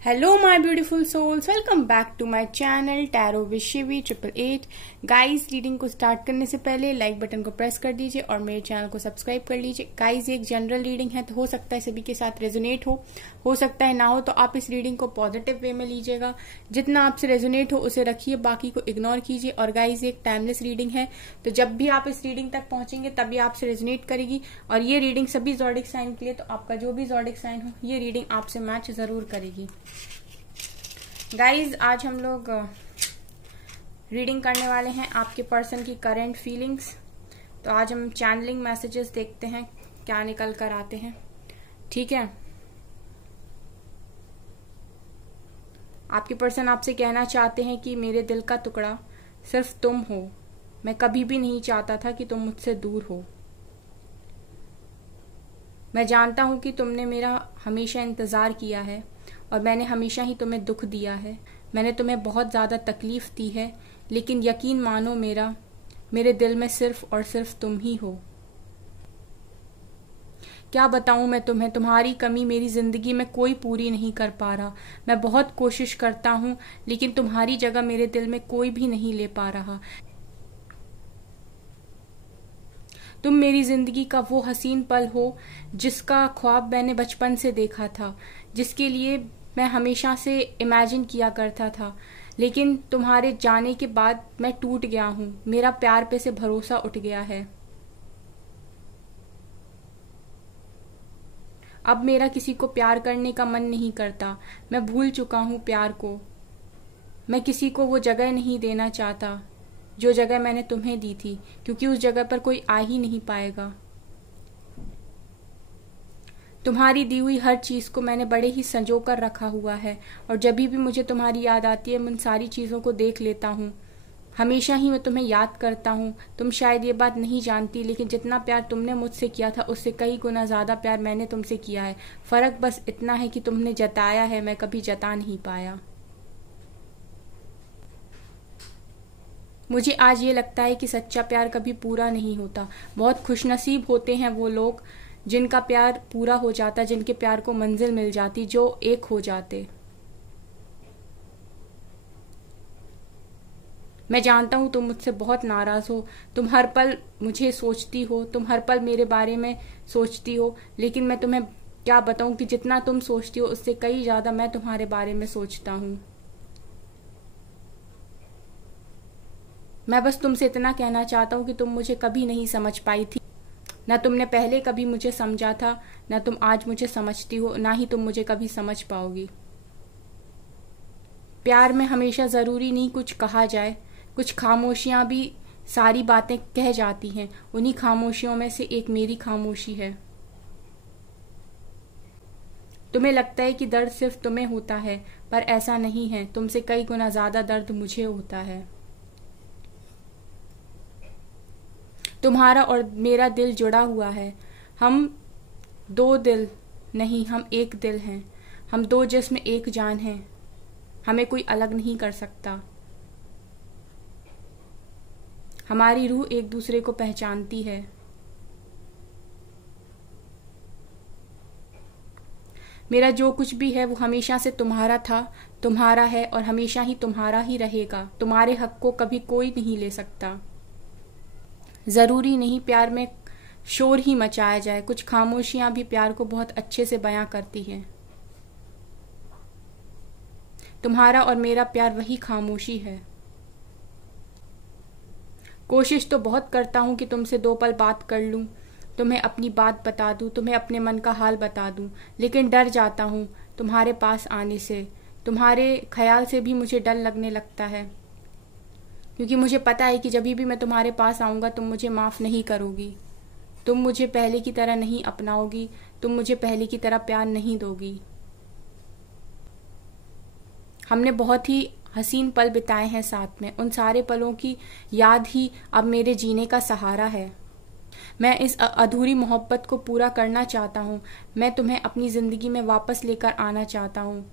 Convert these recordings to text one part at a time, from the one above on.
Hello my beautiful souls, welcome back to my channel tarot with Shivi 888। Guys, reading को start करने से पहले like button को press कर दीजिए और मेरे चैनल को सब्सक्राइब कर लीजिए। गाइस, ये एक जनरल रीडिंग है, तो हो सकता है सभी के साथ रेजोनेट हो सकता है ना हो, तो आप इस रीडिंग को पॉजिटिव वे में लीजिएगा। जितना आपसे रेजोनेट हो उसे रखिए, बाकी को इग्नोर कीजिए। और गाइस, ये एक टाइमलेस रीडिंग है, तो जब भी आप इस रीडिंग तक पहुंचेंगे तभी आपसे रेजोनेट करेगी। और ये रीडिंग सभी ज़ोडिक साइन के लिए, तो आपका जो भी ज़ोडिक साइन हो ये रीडिंग आपसे मैच जरूर करेगी। गाइज, आज हम लोग रीडिंग करने वाले हैं आपके पर्सन की करंट फीलिंग्स। तो आज हम चैनलिंग मैसेजेस देखते हैं क्या निकल कर आते हैं, ठीक है। आपके पर्सन आपसे कहना चाहते हैं कि मेरे दिल का टुकड़ा सिर्फ तुम हो। मैं कभी भी नहीं चाहता था कि तुम मुझसे दूर हो। मैं जानता हूं कि तुमने मेरा हमेशा इंतजार किया है और मैंने हमेशा ही तुम्हें दुख दिया है। मैंने तुम्हें बहुत ज्यादा तकलीफ दी है, लेकिन यकीन मानो मेरे दिल में सिर्फ और सिर्फ तुम ही हो। क्या बताऊं मैं तुम्हें, तुम्हारी कमी मेरी जिंदगी में कोई पूरी नहीं कर पा रहा। मैं बहुत कोशिश करता हूं, लेकिन तुम्हारी जगह मेरे दिल में कोई भी नहीं ले पा रहा। तुम मेरी जिंदगी का वो हसीन पल हो जिसका ख्वाब मैंने बचपन से देखा था, जिसके लिए मैं हमेशा से इमेजिन किया करता था। लेकिन तुम्हारे जाने के बाद मैं टूट गया हूँ। मेरा प्यार पे से भरोसा उठ गया है। अब मेरा किसी को प्यार करने का मन नहीं करता। मैं भूल चुका हूँ प्यार को। मैं किसी को वो जगह नहीं देना चाहता जो जगह मैंने तुम्हें दी थी, क्योंकि उस जगह पर कोई आ ही नहीं पाएगा। तुम्हारी दी हुई हर चीज को मैंने बड़े ही संजो कर रखा हुआ है, और जब भी मुझे तुम्हारी याद आती है मैं उन सारी चीजों को देख लेता हूँ। हमेशा ही मैं तुम्हें याद करता हूँ। तुम शायद ये बात नहीं जानती, लेकिन जितना प्यार तुमने मुझसे किया था उससे कई गुना ज्यादा प्यार मैंने तुमसे किया है। फर्क बस इतना है कि तुमने जताया है, मैं कभी जता नहीं पाया। मुझे आज ये लगता है कि सच्चा प्यार कभी पूरा नहीं होता। बहुत खुशनसीब होते हैं वो लोग जिनका प्यार पूरा हो जाता, जिनके प्यार को मंजिल मिल जाती, जो एक हो जाते। मैं जानता हूं तुम मुझसे बहुत नाराज हो। तुम हर पल मुझे सोचती हो, तुम हर पल मेरे बारे में सोचती हो, लेकिन मैं तुम्हें क्या बताऊं कि जितना तुम सोचती हो उससे कई ज्यादा मैं तुम्हारे बारे में सोचता हूं। मैं बस तुमसे इतना कहना चाहता हूं कि तुम मुझे कभी नहीं समझ पाई थी। ना तुमने पहले कभी मुझे समझा था, ना तुम आज मुझे समझती हो, ना ही तुम मुझे कभी समझ पाओगी। प्यार में हमेशा जरूरी नहीं कुछ कहा जाए, कुछ खामोशियां भी सारी बातें कह जाती हैं। उन्हीं खामोशियों में से एक मेरी खामोशी है। तुम्हें लगता है कि दर्द सिर्फ तुम्हें होता है, पर ऐसा नहीं है। तुमसे कई गुना ज्यादा दर्द मुझे होता है। तुम्हारा और मेरा दिल जुड़ा हुआ है। हम दो दिल नहीं, हम एक दिल हैं। हम दो जिस्म एक जान हैं। हमें कोई अलग नहीं कर सकता। हमारी रूह एक दूसरे को पहचानती है। मेरा जो कुछ भी है वो हमेशा से तुम्हारा था, तुम्हारा है और हमेशा ही तुम्हारा ही रहेगा। तुम्हारे हक को कभी कोई नहीं ले सकता। जरूरी नहीं प्यार में शोर ही मचाया जाए, कुछ खामोशियां भी प्यार को बहुत अच्छे से बयां करती हैं। तुम्हारा और मेरा प्यार वही खामोशी है। कोशिश तो बहुत करता हूं कि तुमसे दो पल बात कर लूं, तुम्हें अपनी बात बता दूं, तुम्हें अपने मन का हाल बता दूं, लेकिन डर जाता हूं तुम्हारे पास आने से। तुम्हारे ख्याल से भी मुझे डर लगने लगता है, क्योंकि मुझे पता है कि जब भी मैं तुम्हारे पास आऊंगा तुम मुझे माफ नहीं करोगी। तुम मुझे पहले की तरह नहीं अपनाओगी। तुम मुझे पहले की तरह प्यार नहीं दोगी। हमने बहुत ही हसीन पल बिताए हैं साथ में। उन सारे पलों की याद ही अब मेरे जीने का सहारा है। मैं इस अधूरी मोहब्बत को पूरा करना चाहता हूँ। मैं तुम्हें अपनी जिंदगी में वापस लेकर आना चाहता हूँ,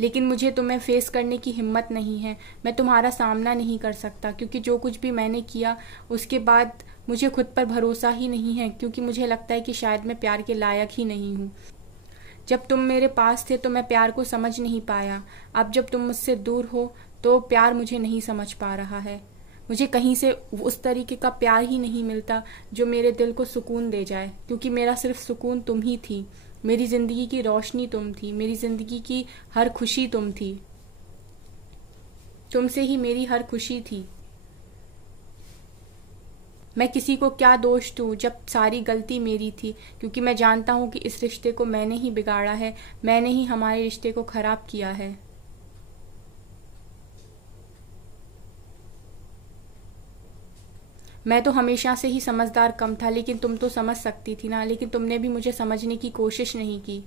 लेकिन मुझे तुम्हें फेस करने की हिम्मत नहीं है। मैं तुम्हारा सामना नहीं कर सकता, क्योंकि जो कुछ भी मैंने किया उसके बाद मुझे खुद पर भरोसा ही नहीं है, क्योंकि मुझे लगता है कि शायद मैं प्यार के लायक ही नहीं हूँ। जब तुम मेरे पास थे तो मैं प्यार को समझ नहीं पाया। अब जब तुम मुझसे दूर हो तो प्यार मुझे नहीं समझ पा रहा है। मुझे कहीं से उस तरीके का प्यार ही नहीं मिलता जो मेरे दिल को सुकून दे जाए, क्योंकि मेरा सिर्फ सुकून तुम ही थी। मेरी जिंदगी की रोशनी तुम थी, मेरी जिंदगी की हर खुशी तुम थी। तुमसे ही मेरी हर खुशी थी। मैं किसी को क्या दोष दूं जब सारी गलती मेरी थी, क्योंकि मैं जानता हूं कि इस रिश्ते को मैंने ही बिगाड़ा है, मैंने ही हमारे रिश्ते को खराब किया है। मैं तो हमेशा से ही समझदार कम था, लेकिन तुम तो समझ सकती थी ना, लेकिन तुमने भी मुझे समझने की कोशिश नहीं की।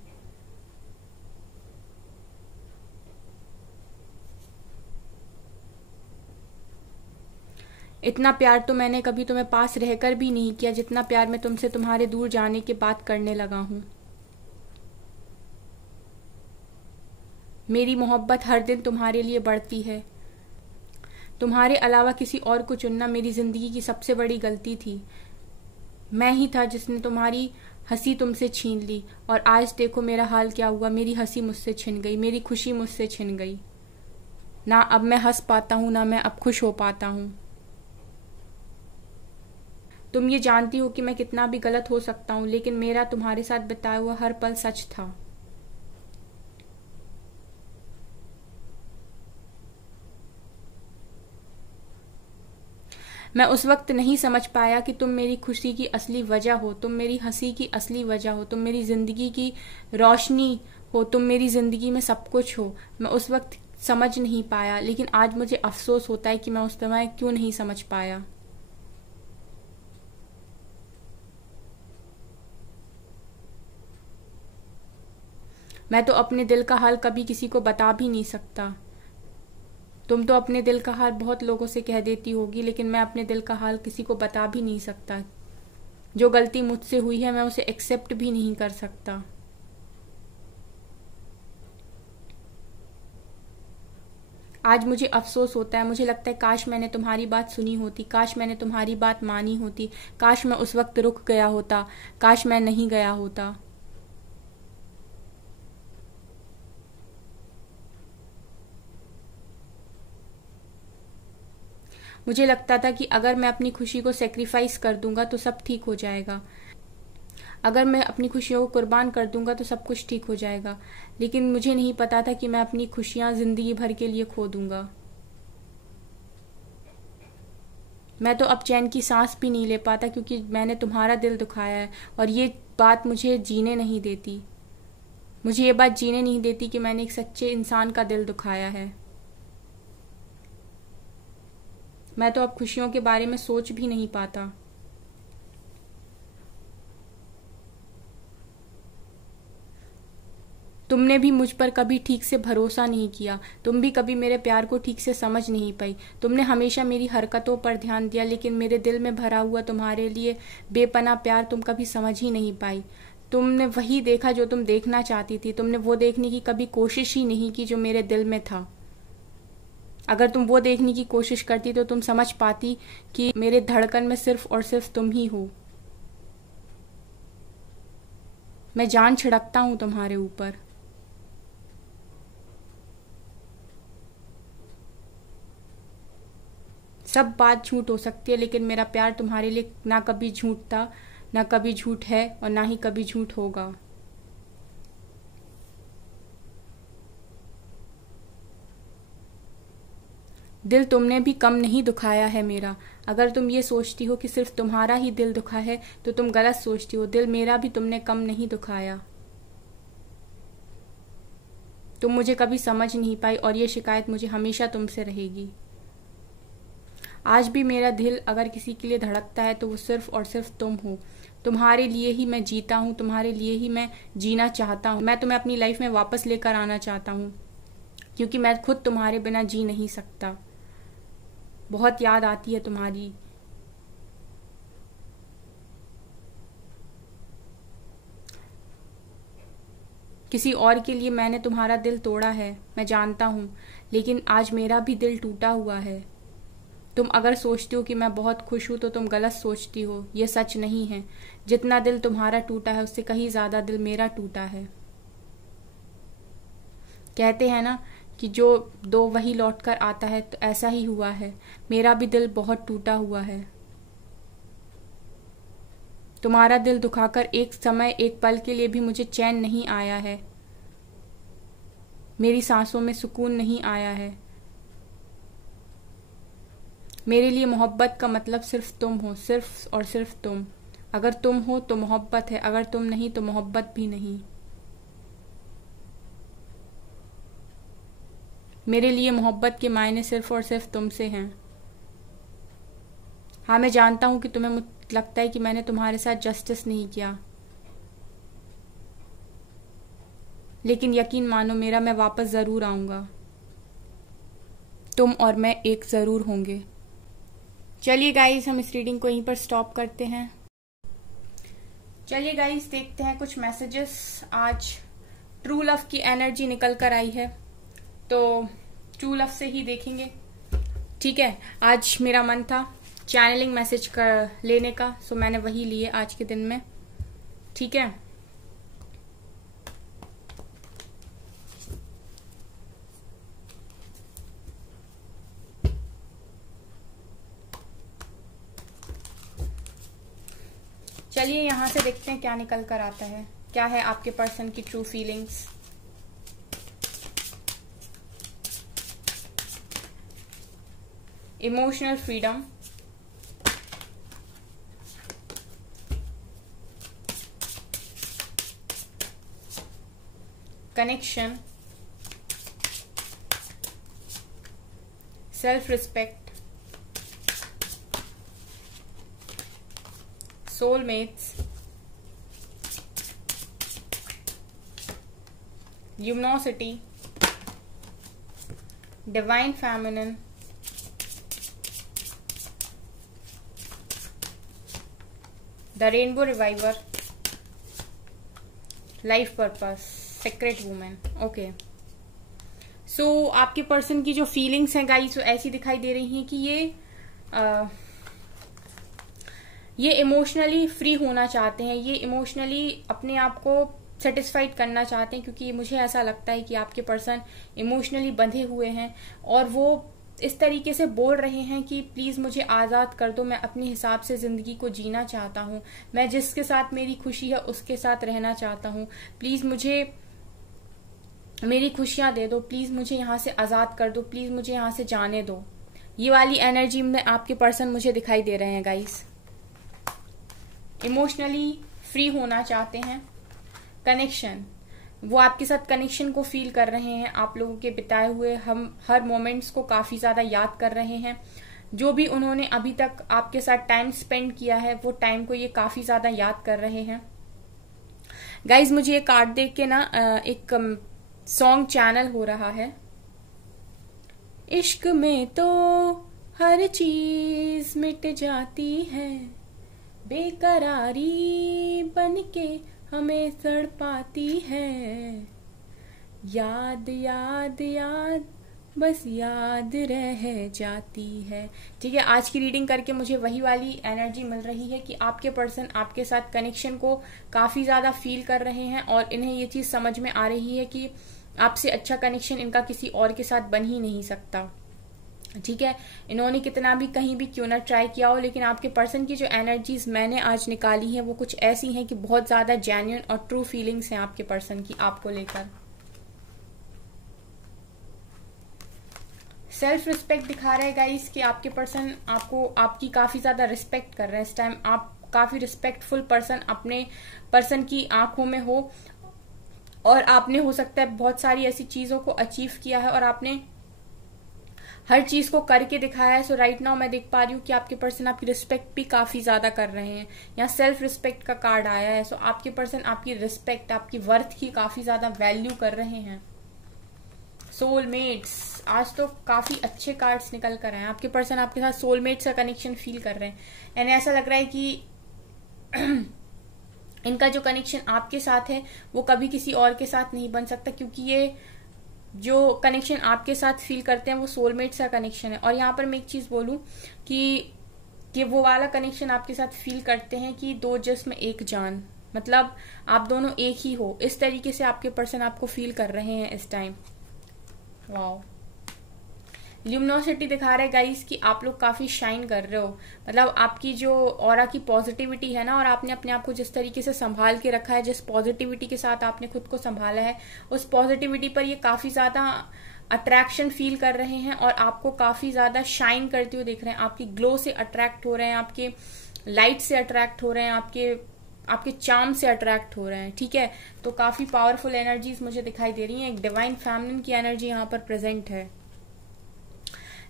इतना प्यार तो मैंने कभी तुम्हें पास रहकर भी नहीं किया जितना प्यार मैं तुमसे तुम्हारे दूर जाने के बाद करने लगा हूं। मेरी मोहब्बत हर दिन तुम्हारे लिए बढ़ती है। तुम्हारे अलावा किसी और को चुनना मेरी जिंदगी की सबसे बड़ी गलती थी। मैं ही था जिसने तुम्हारी हंसी तुमसे छीन ली, और आज देखो मेरा हाल क्या हुआ। मेरी हंसी मुझसे छिन गई, मेरी खुशी मुझसे छिन गई। ना अब मैं हंस पाता हूं, ना मैं अब खुश हो पाता हूं। तुम ये जानती हो कि मैं कितना भी गलत हो सकता हूं, लेकिन मेरा तुम्हारे साथ बिताया हुआ हर पल सच था। मैं उस वक्त नहीं समझ पाया कि तुम मेरी खुशी की असली वजह हो, तुम मेरी हंसी की असली वजह हो, तुम मेरी जिंदगी की रोशनी हो, तुम मेरी जिंदगी में सब कुछ हो। मैं उस वक्त समझ नहीं पाया, लेकिन आज मुझे अफसोस होता है कि मैं उस समय क्यों नहीं समझ पाया। मैं तो अपने दिल का हाल कभी किसी को बता भी नहीं सकता। तुम तो अपने दिल का हाल बहुत लोगों से कह देती होगी, लेकिन मैं अपने दिल का हाल किसी को बता भी नहीं सकता। जो गलती मुझसे हुई है मैं उसे एक्सेप्ट भी नहीं कर सकता। आज मुझे अफसोस होता है, मुझे लगता है काश मैंने तुम्हारी बात सुनी होती, काश मैंने तुम्हारी बात मानी होती, काश मैं उस वक्त रुक गया होता, काश मैं नहीं गया होता। मुझे लगता था कि अगर मैं अपनी खुशी को सेक्रीफाइस कर दूंगा तो सब ठीक हो जाएगा, अगर मैं अपनी खुशियों को कुर्बान कर दूंगा तो सब कुछ ठीक हो जाएगा। लेकिन मुझे नहीं पता था कि मैं अपनी खुशियां जिंदगी भर के लिए खो दूंगा। मैं तो अब चैन की सांस भी नहीं ले पाता, क्योंकि मैंने तुम्हारा दिल दुखाया है, और ये बात मुझे जीने नहीं देती। मुझे ये बात जीने नहीं देती कि मैंने एक सच्चे इंसान का दिल दुखाया है। मैं तो अब खुशियों के बारे में सोच भी नहीं पाता। तुमने भी मुझ पर कभी ठीक से भरोसा नहीं किया, तुम भी कभी मेरे प्यार को ठीक से समझ नहीं पाई। तुमने हमेशा मेरी हरकतों पर ध्यान दिया, लेकिन मेरे दिल में भरा हुआ तुम्हारे लिए बेपनाह प्यार तुम कभी समझ ही नहीं पाई। तुमने वही देखा जो तुम देखना चाहती थी, तुमने वो देखने की कभी कोशिश ही नहीं की जो मेरे दिल में था। अगर तुम वो देखने की कोशिश करती तो तुम समझ पाती कि मेरे धड़कन में सिर्फ और सिर्फ तुम ही हो। मैं जान छिड़कता हूं तुम्हारे ऊपर। सब बात झूठ हो सकती है, लेकिन मेरा प्यार तुम्हारे लिए ना कभी झूठ था, ना कभी झूठ है, और ना ही कभी झूठ होगा। दिल तुमने भी कम नहीं दुखाया है मेरा। अगर तुम ये सोचती हो कि सिर्फ तुम्हारा ही दिल दुखा है तो तुम गलत सोचती हो। दिल मेरा भी तुमने कम नहीं दुखाया। तुम मुझे कभी समझ नहीं पाई, और ये शिकायत मुझे हमेशा तुमसे रहेगी। आज भी मेरा दिल अगर किसी के लिए धड़कता है तो वो सिर्फ और सिर्फ तुम हो। तुम्हारे लिए ही मैं जीता हूँ, तुम्हारे लिए ही मैं जीना चाहता हूँ। मैं तुम्हें अपनी लाइफ में वापस लेकर आना चाहता हूँ, क्योंकि मैं खुद तुम्हारे बिना जी नहीं सकता। बहुत याद आती है तुम्हारी। किसी और के लिए मैंने तुम्हारा दिल तोड़ा है, मैं जानता हूं, लेकिन आज मेरा भी दिल टूटा हुआ है। तुम अगर सोचती हो कि मैं बहुत खुश हूं तो तुम गलत सोचती हो। ये सच नहीं है। जितना दिल तुम्हारा टूटा है उससे कहीं ज्यादा दिल मेरा टूटा है। कहते हैं ना कि जो दो वही लौट कर आता है, तो ऐसा ही हुआ है। मेरा भी दिल बहुत टूटा हुआ है। तुम्हारा दिल दुखाकर एक समय, एक पल के लिए भी मुझे चैन नहीं आया है। मेरी सांसों में सुकून नहीं आया है। मेरे लिए मोहब्बत का मतलब सिर्फ तुम हो, सिर्फ और सिर्फ तुम। अगर तुम हो तो मोहब्बत है, अगर तुम नहीं तो मोहब्बत भी नहीं। मेरे लिए मोहब्बत के मायने सिर्फ और सिर्फ तुमसे हैं। हाँ, मैं जानता हूं कि तुम्हें लगता है कि मैंने तुम्हारे साथ जस्टिस नहीं किया, लेकिन यकीन मानो मेरा, मैं वापस जरूर आऊंगा। तुम और मैं एक जरूर होंगे। चलिए गाइस, हम इस रीडिंग को यहीं पर स्टॉप करते हैं। चलिए गाइस, देखते हैं कुछ मैसेजेस। आज ट्रू लव की एनर्जी निकल कर आई है, तो ट्रू लव से ही देखेंगे। ठीक है, आज मेरा मन था चैनलिंग मैसेज लेने का, सो मैंने वही लिए आज के दिन में। ठीक है, चलिए यहां से देखते हैं क्या निकल कर आता है। क्या है आपके पर्सन की true feelings. Emotional freedom, connection, self respect, soulmates, luminosity, divine feminine, the rainbow reviver, life purpose, secret woman। Okay, so आपके पर्सन की जो फीलिंग्स हैं गाइस, ऐसी दिखाई दे रही हैं कि ये इमोशनली फ्री होना चाहते हैं, ये इमोशनली अपने आप को सेटिस्फाइड करना चाहते हैं, क्योंकि मुझे ऐसा लगता है कि आपके पर्सन इमोशनली बंधे हुए हैं और वो इस तरीके से बोल रहे हैं कि प्लीज मुझे आजाद कर दो, मैं अपने हिसाब से जिंदगी को जीना चाहता हूँ, मैं जिसके साथ मेरी खुशी है उसके साथ रहना चाहता हूँ, प्लीज मुझे मेरी खुशियां दे दो, प्लीज मुझे यहाँ से आजाद कर दो, प्लीज मुझे यहाँ से जाने दो। ये वाली एनर्जी में आपके पर्सन मुझे दिखाई दे रहे हैं गाइस। इमोशनली फ्री होना चाहते हैं। कनेक्शन, वो आपके साथ कनेक्शन को फील कर रहे हैं, आप लोगों के बिताए हुए हम हर मोमेंट्स को काफी ज्यादा याद कर रहे हैं। जो भी उन्होंने अभी तक आपके साथ टाइम स्पेंड किया है, वो टाइम को ये काफी ज्यादा याद कर रहे हैं। गाइज, मुझे ये कार्ड देख के ना एक सॉन्ग चैनल हो रहा है। इश्क में तो हर चीज मिट जाती है, बेकरारी बनके हमें तड़पाती है, याद याद याद बस याद रह जाती है। ठीक है, आज की रीडिंग करके मुझे वही वाली एनर्जी मिल रही है कि आपके पर्सन आपके साथ कनेक्शन को काफी ज्यादा फील कर रहे हैं और इन्हें ये चीज समझ में आ रही है कि आपसे अच्छा कनेक्शन इनका किसी और के साथ बन ही नहीं सकता। ठीक है, इन्होंने कितना भी कहीं भी क्यों ना ट्राई किया हो, लेकिन आपके पर्सन की जो एनर्जीज मैंने आज निकाली है वो कुछ ऐसी हैं कि बहुत ज्यादा जेन्युइन और ट्रू फीलिंग्स हैं आपके पर्सन की आपको लेकर। सेल्फ रिस्पेक्ट दिखा रहे हैं गाइस कि आपके पर्सन आपको आपकी काफी ज्यादा रिस्पेक्ट कर रहे हैं। इस टाइम आप काफी रिस्पेक्टफुल पर्सन अपने पर्सन की आंखों में हो और आपने हो सकता है बहुत सारी ऐसी चीजों को अचीव किया है और आपने हर चीज को करके दिखाया है। सो राइट नाउ मैं देख पा रही हूँ कि आपके पर्सन आपकी रिस्पेक्ट भी काफी ज्यादा कर रहे हैं। यहाँ सेल्फ रिस्पेक्ट का कार्ड आया है। सो आपके पर्सन आपकी रिस्पेक्ट, आपकी वर्थ की काफी ज्यादा वैल्यू कर रहे हैं। सोलमेट्स, आज तो काफी अच्छे कार्ड्स निकल कर आए हैं। आपके पर्सन आपके साथ सोलमेट्स का कनेक्शन फील कर रहे हैं एंड ऐसा लग रहा है कि इनका जो कनेक्शन आपके साथ है वो कभी किसी और के साथ नहीं बन सकता, क्योंकि ये जो कनेक्शन आपके साथ फील करते हैं वो सोलमेट्स का कनेक्शन है। और यहाँ पर मैं एक चीज बोलूं कि वो वाला कनेक्शन आपके साथ फील करते हैं कि दो जिस्म एक जान, मतलब आप दोनों एक ही हो, इस तरीके से आपके पर्सन आपको फील कर रहे हैं इस टाइम। वाओ, ल्यूमिनोसिटी दिखा रहे गाइस कि आप लोग काफी शाइन कर रहे हो। मतलब आपकी जो ऑरा की पॉजिटिविटी है ना, और आपने अपने आप को जिस तरीके से संभाल के रखा है, जिस पॉजिटिविटी के साथ आपने खुद को संभाला है, उस पॉजिटिविटी पर ये काफी ज्यादा अट्रैक्शन फील कर रहे हैं और आपको काफी ज्यादा शाइन करते हुए दिख रहे हैं। आपकी ग्लो से अट्रैक्ट हो रहे हैं, आपके लाइट से अट्रैक्ट हो रहे हैं, आपके चार्म से अट्रैक्ट हो रहे हैं। ठीक है, तो काफी पावरफुल एनर्जीज मुझे दिखाई दे रही हैं। एक डिवाइन फेमिनिन की एनर्जी यहाँ पर प्रेजेंट है।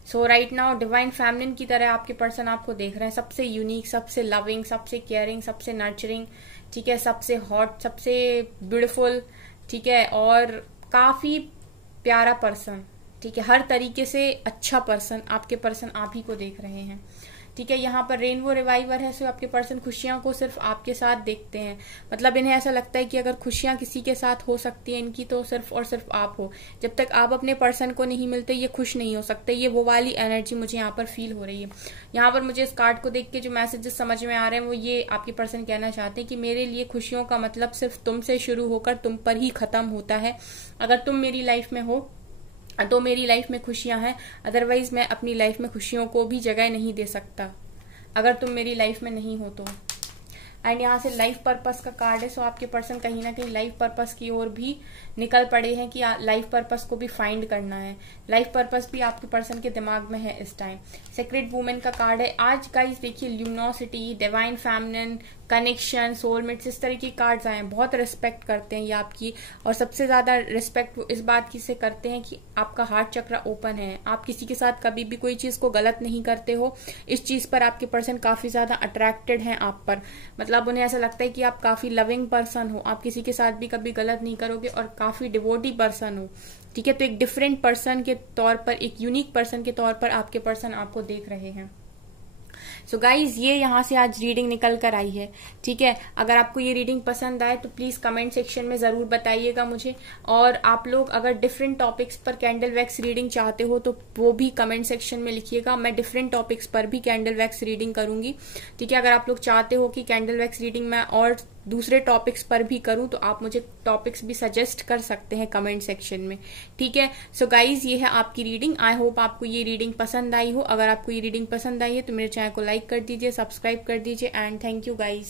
सो राइट नाउ डिवाइन फेमिनिन की तरह आपके पर्सन आपको देख रहे हैं, सबसे यूनिक, सबसे लविंग, सबसे केयरिंग, सबसे नर्चरिंग, ठीक है, सबसे हॉट, सबसे ब्यूटीफुल, ठीक है, और काफी प्यारा पर्सन, ठीक है, हर तरीके से अच्छा पर्सन आपके पर्सन आप ही को देख रहे हैं। ठीक है, यहाँ पर रेनबो रिवाइवर है। सो आपके पर्सन खुशियां को सिर्फ आपके साथ देखते हैं। मतलब इन्हें ऐसा लगता है कि अगर खुशियां किसी के साथ हो सकती है इनकी, तो सिर्फ और सिर्फ आप हो। जब तक आप अपने पर्सन को नहीं मिलते ये खुश नहीं हो सकते। ये वो वाली एनर्जी मुझे यहाँ पर फील हो रही है। यहाँ पर मुझे इस कार्ड को देख के जो मैसेजेस समझ में आ रहे हैं वो ये आपके पर्सन कहना चाहते हैं कि मेरे लिए खुशियों का मतलब सिर्फ तुमसे शुरू होकर तुम पर ही खत्म होता है। अगर तुम मेरी लाइफ में हो तो मेरी लाइफ में खुशियां हैं, अदरवाइज मैं अपनी लाइफ में खुशियों को भी जगह नहीं दे सकता अगर तुम मेरी लाइफ में नहीं हो तो। एंड यहाँ से लाइफ पर्पस का कार्ड है। सो आपके पर्सन कहीं ना कहीं लाइफ पर्पस की ओर भी निकल पड़े हैं कि लाइफ पर्पस को भी फाइंड करना है। लाइफ पर्पस भी आपके पर्सन के दिमाग में है इस टाइम। सीक्रेट वुमेन का कार्ड है। आज गाइस देखिए luminosity, divine feminine, connection, soulmates, इस तरह की कार्ड्स आए हैं। बहुत रिस्पेक्ट करते हैं ये आपकी, और सबसे ज्यादा रिस्पेक्ट वो इस बात की से करते हैं कि आपका हार्ट चक्र ओपन है। आप किसी के साथ कभी भी कोई चीज को गलत नहीं करते हो। इस चीज पर आपके पर्सन काफी ज्यादा अट्रैक्टेड हैं आप पर। मतलब उन्हें ऐसा लगता है कि आप काफी लविंग पर्सन हो, आप किसी के साथ भी कभी गलत नहीं करोगे और काफी डिवोटी पर्सन हो। ठीक है, तो एक डिफरेंट पर्सन के तौर पर, एक यूनिक पर्सन के तौर पर आपके पर्सन आपको देख रहे हैं। सो गाइज ये यहाँ से आज रीडिंग निकल कर आई है। ठीक है, अगर आपको ये रीडिंग पसंद आए तो प्लीज कमेंट सेक्शन में जरूर बताइएगा मुझे। और आप लोग अगर डिफरेंट टॉपिक्स पर कैंडल वैक्स रीडिंग चाहते हो तो वो भी कमेंट सेक्शन में लिखिएगा। मैं डिफरेंट टॉपिक्स पर भी कैंडल वैक्स रीडिंग करूंगी। ठीक है, अगर आप लोग चाहते हो कि कैंडल वैक्स रीडिंग मैं और दूसरे टॉपिक्स पर भी करूं तो आप मुझे टॉपिक्स भी सजेस्ट कर सकते हैं कमेंट सेक्शन में। ठीक है, सो गाइज ये है आपकी रीडिंग। आई होप आपको ये रीडिंग पसंद आई हो। अगर आपको ये रीडिंग पसंद आई है तो मेरे चैनल को लाइक कर दीजिए, सब्सक्राइब कर दीजिए, एंड थैंक यू गाइज।